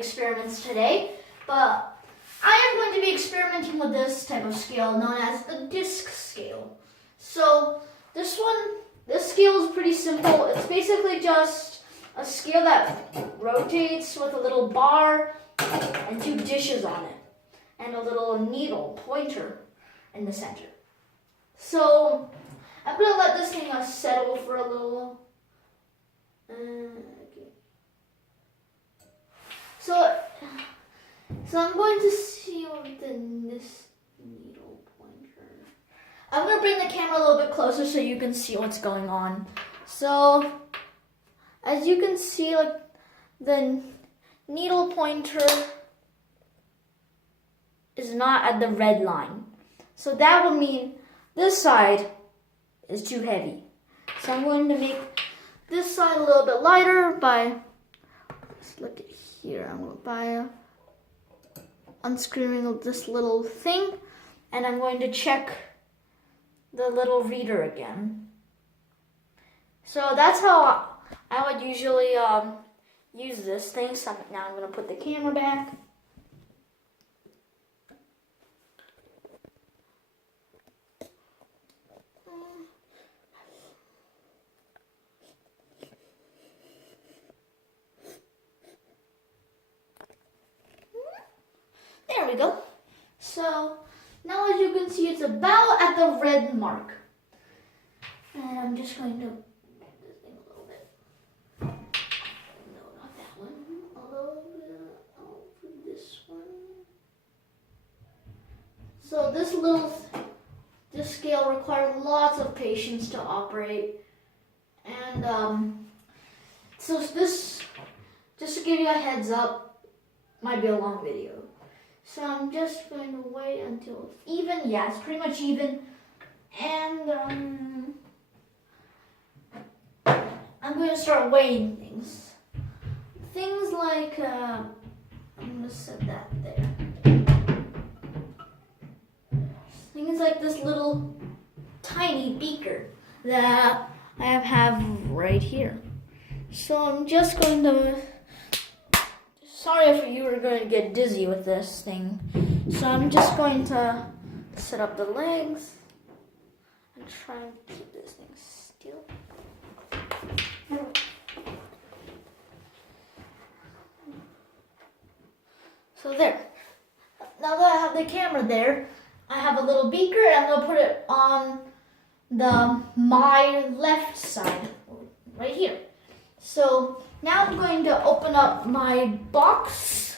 experiments today, but I am going to be experimenting with this type of scale known as the disc scale. So this scale is pretty simple. It's basically just a scale that rotates with a little bar and two dishes on it and a little needle pointer in the center. So I'm going to let this thing settle for a little. Okay. So I'm going to see this needle pointer. I'm going to bring the camera a little bit closer so you can see what's going on. So as you can see, like, the needle pointer is not at the red line. So that would mean this side is too heavy. So I'm going to make this side a little bit lighter by, let's look at here, I'm going to by unscrewing this little thing, and I'm going to check the little reader again. So that's how I would usually use this thing. So now I'm going to put the camera back. There we go. So now as you can see, it's about at the red mark. And I'm just going to move this thing a little bit. No, not that one. A little bit over this one. So this scale requires lots of patience to operate. And so this, just to give you a heads up, might be a long video. So I'm just going to wait until it's even. Yeah, it's pretty much even. And I'm going to start weighing things. Things like, I'm going to set that there. Things like this little tiny beaker that I have right here. So I'm just going to, sorry if you were going to get dizzy with this thing. So I'm just going to set up the legs and try and keep this thing still. So there. Now that I have the camera there, I have a little beaker and I'm going to put it on my left side, right here. So now I'm going to open up my box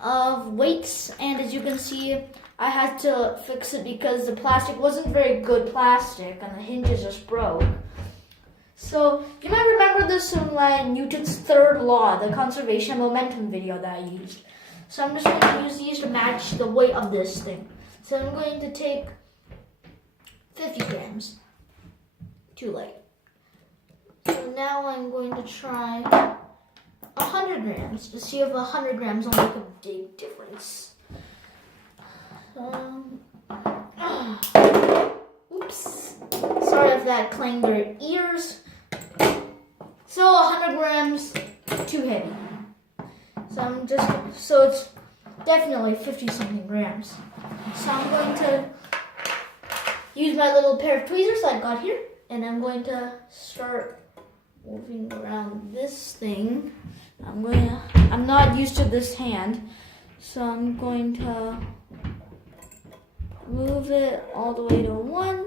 of weights, and as you can see, I had to fix it because the plastic wasn't very good plastic and the hinges just broke. So you might remember this from Newton's third law, the conservation momentum video that I used. So I'm just going to use these to match the weight of this thing. So I'm going to take 50 grams. Too light. So now I'm going to try 100 grams to see if 100 grams will make a big difference. Oops. Sorry if that clanged your ears. So 100 grams, too heavy. So it's definitely 50 something grams. So I'm going to use my little pair of tweezers I got here, and I'm going to start moving around this thing. I'm not used to this hand, so I'm going to move it all the way to 1,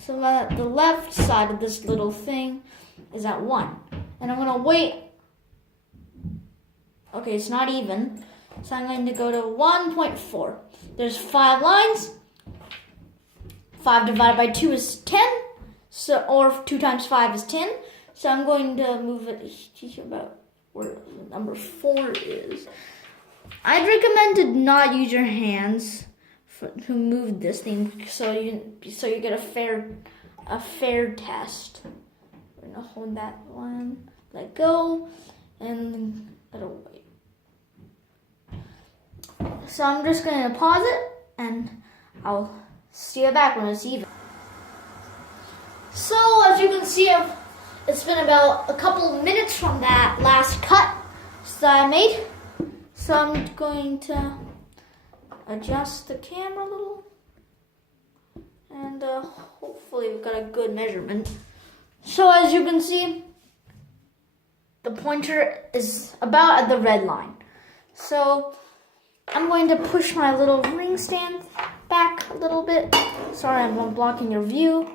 so that the left side of this little thing is at 1. And I'm going to wait. Okay, it's not even, so I'm going to go to 1.4. There's 5 lines. 5 divided by 2 is 10, so, or 2 times 5 is 10. So I'm going to move it to about where number 4 is. I'd recommend to not use your hands to move this thing, so you get a fair test. We're gonna hold that one, let go, and let it wait. So I'm just gonna pause it, and I'll see you back when it's even. So as you can see, it's been about a couple minutes from that last cut that I made. So I'm going to adjust the camera a little. And hopefully we've got a good measurement. So as you can see, the pointer is about at the red line. So I'm going to push my little ring stand back a little bit. Sorry, I'm blocking your view.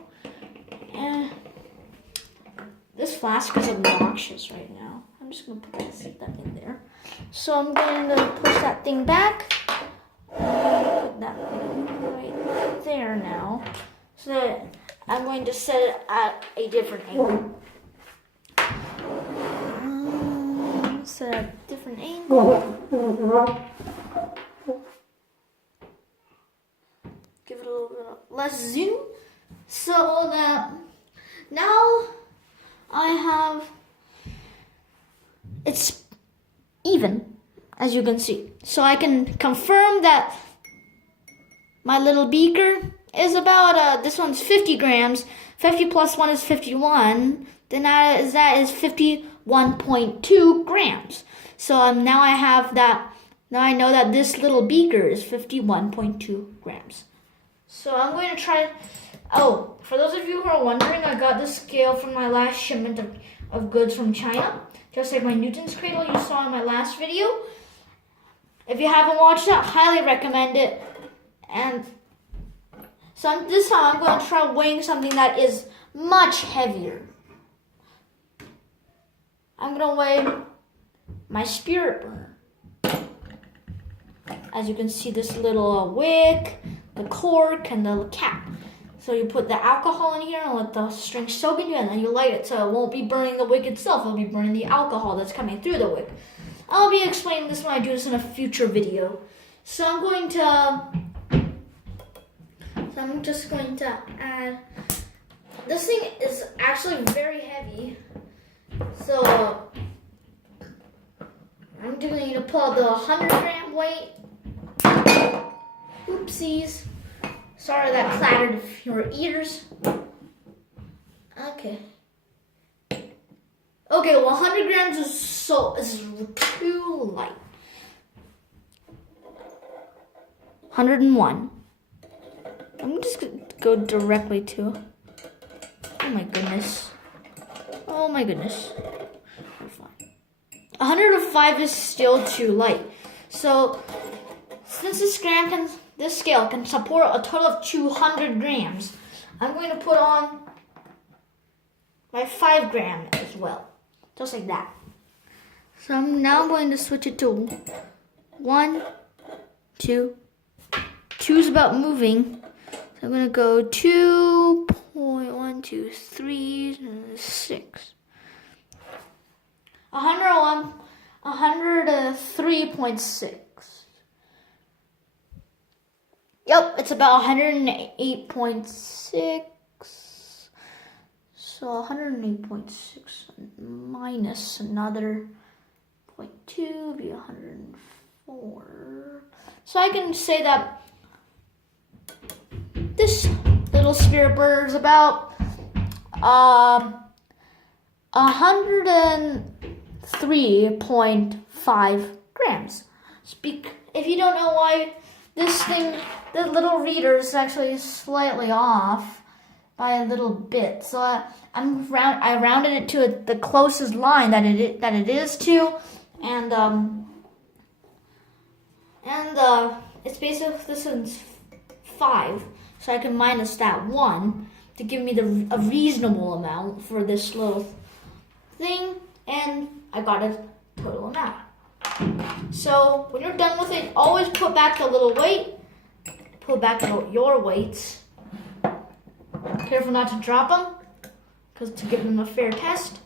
And this flask is obnoxious right now. I'm just going to put that in there. So I'm going to push that thing back. Put that right there now. So that I'm going to set it at a different angle. Set at a different angle. Give it a little bit of less zoom. So that now I have, it's even, as you can see. So I can confirm that my little beaker is about, this one's 50 grams. 50 plus 1 is 51. Then that is 51.2 grams. So now I have that, now I know that this little beaker is 51.2 grams. So I'm going to try, oh, for those of you who are wondering, I got this scale from my last shipment of goods from China. Just like my Newton's Cradle you saw in my last video. If you haven't watched that, highly recommend it. And so this time I'm going to try weighing something that is much heavier. I'm going to weigh my spirit burner. As you can see, this little wick, the cork, and the cap. So you put the alcohol in here and let the string soak into it, and then you light it so it won't be burning the wick itself. It'll be burning the alcohol that's coming through the wick. I'll be explaining this when I do this in a future video. So I'm just going to add, this thing is actually very heavy. So I'm going to pull out the 100 gram weight. Oopsies. Sorry that clattered your ears. Okay. Okay, well 100 grams is too light. 101. I'm just gonna go directly to, oh my goodness. Oh my goodness. 105 is still too light. So since this scale can support a total of 200 grams, I'm going to put on my 5 gram as well. Just like that. So I'm now going to switch it to 1, 2. 2 is about moving. So I'm going to go 2.1, 2, 3, 6. 103.6. Yep, it's about 108.6. So 108.6 minus another 0.2 would be 104. So I can say that this little spirit burner is about 103.5 grams. If you don't know why this thing, the little reader is actually slightly off by a little bit. So I rounded it to the closest line that it is to, and it's basically, this one's 5, so I can minus that 1 to give me a reasonable amount for this little thing, and I got a total amount. So when you're done with it, always put back the little weight. Put back your weights. Careful not to drop them, because to give them a fair test.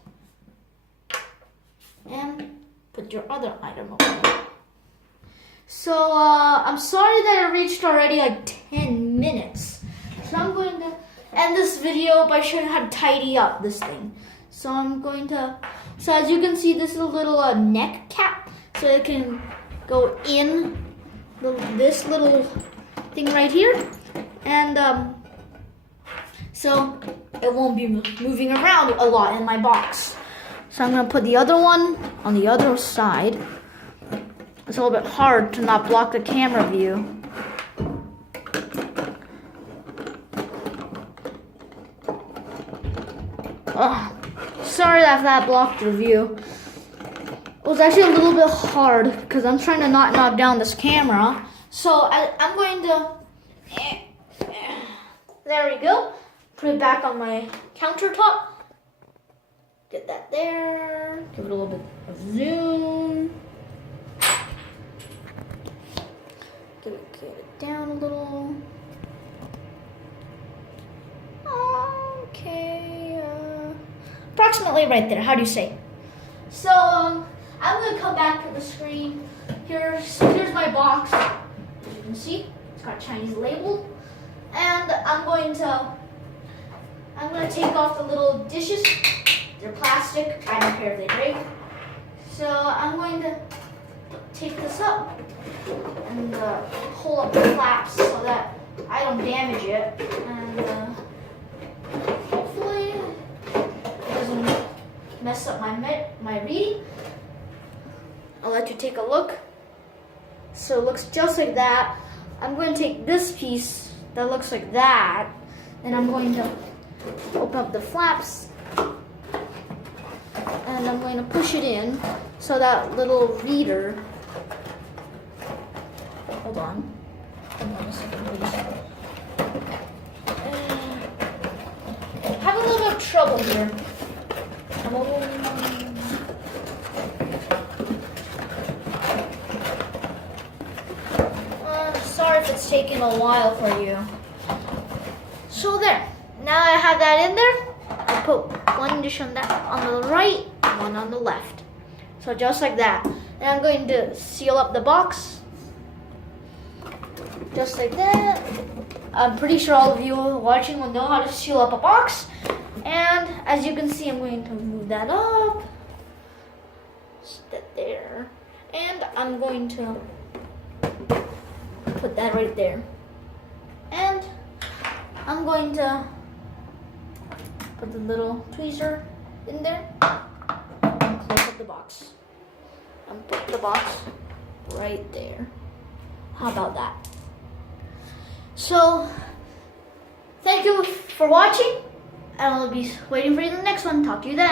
And put your other item away. So I'm sorry that I reached already like 10 minutes. So I'm going to end this video by showing you how to tidy up this thing. So so as you can see, this is a little neck cap. So it can go in this little thing right here. And so it won't be moving around a lot in my box. So I'm going to put the other one on the other side. It's a little bit hard to not block the camera view. Oh, sorry if that blocked your view. It was actually a little bit hard because I'm trying to not knock down this camera. So I'm going to, there we go. Put it back on my countertop. Get that there. Give it a little bit of zoom. Get it down a little. Okay. Approximately right there. How do you say? So I'm going to come back to the screen. Here's my box. As you can see, it's got Chinese label. And I'm going to take off the little dishes. They're plastic. I don't care if they break. So I'm going to take this up and pull up the flaps so that I don't damage it. And hopefully it doesn't mess up my reading. I'll let you take a look. So it looks just like that. I'm going to take this piece that looks like that, and I'm going to open up the flaps, and I'm going to push it in so that little reader, hold on a second please. Having a little bit of trouble here. Sorry if it's taking a while for you. So there. Now I have that in there. I put one dish on the right, one on the left. So just like that. And I'm going to seal up the box. Just like that. I'm pretty sure all of you watching will know how to seal up a box. And as you can see, I'm going to move that up. Just that there. And I'm going to put that right there. And I'm going to put the little tweezer in there and close up the box. And put the box right there. How about that? So, thank you for watching, and I'll be waiting for you in the next one. Talk to you then.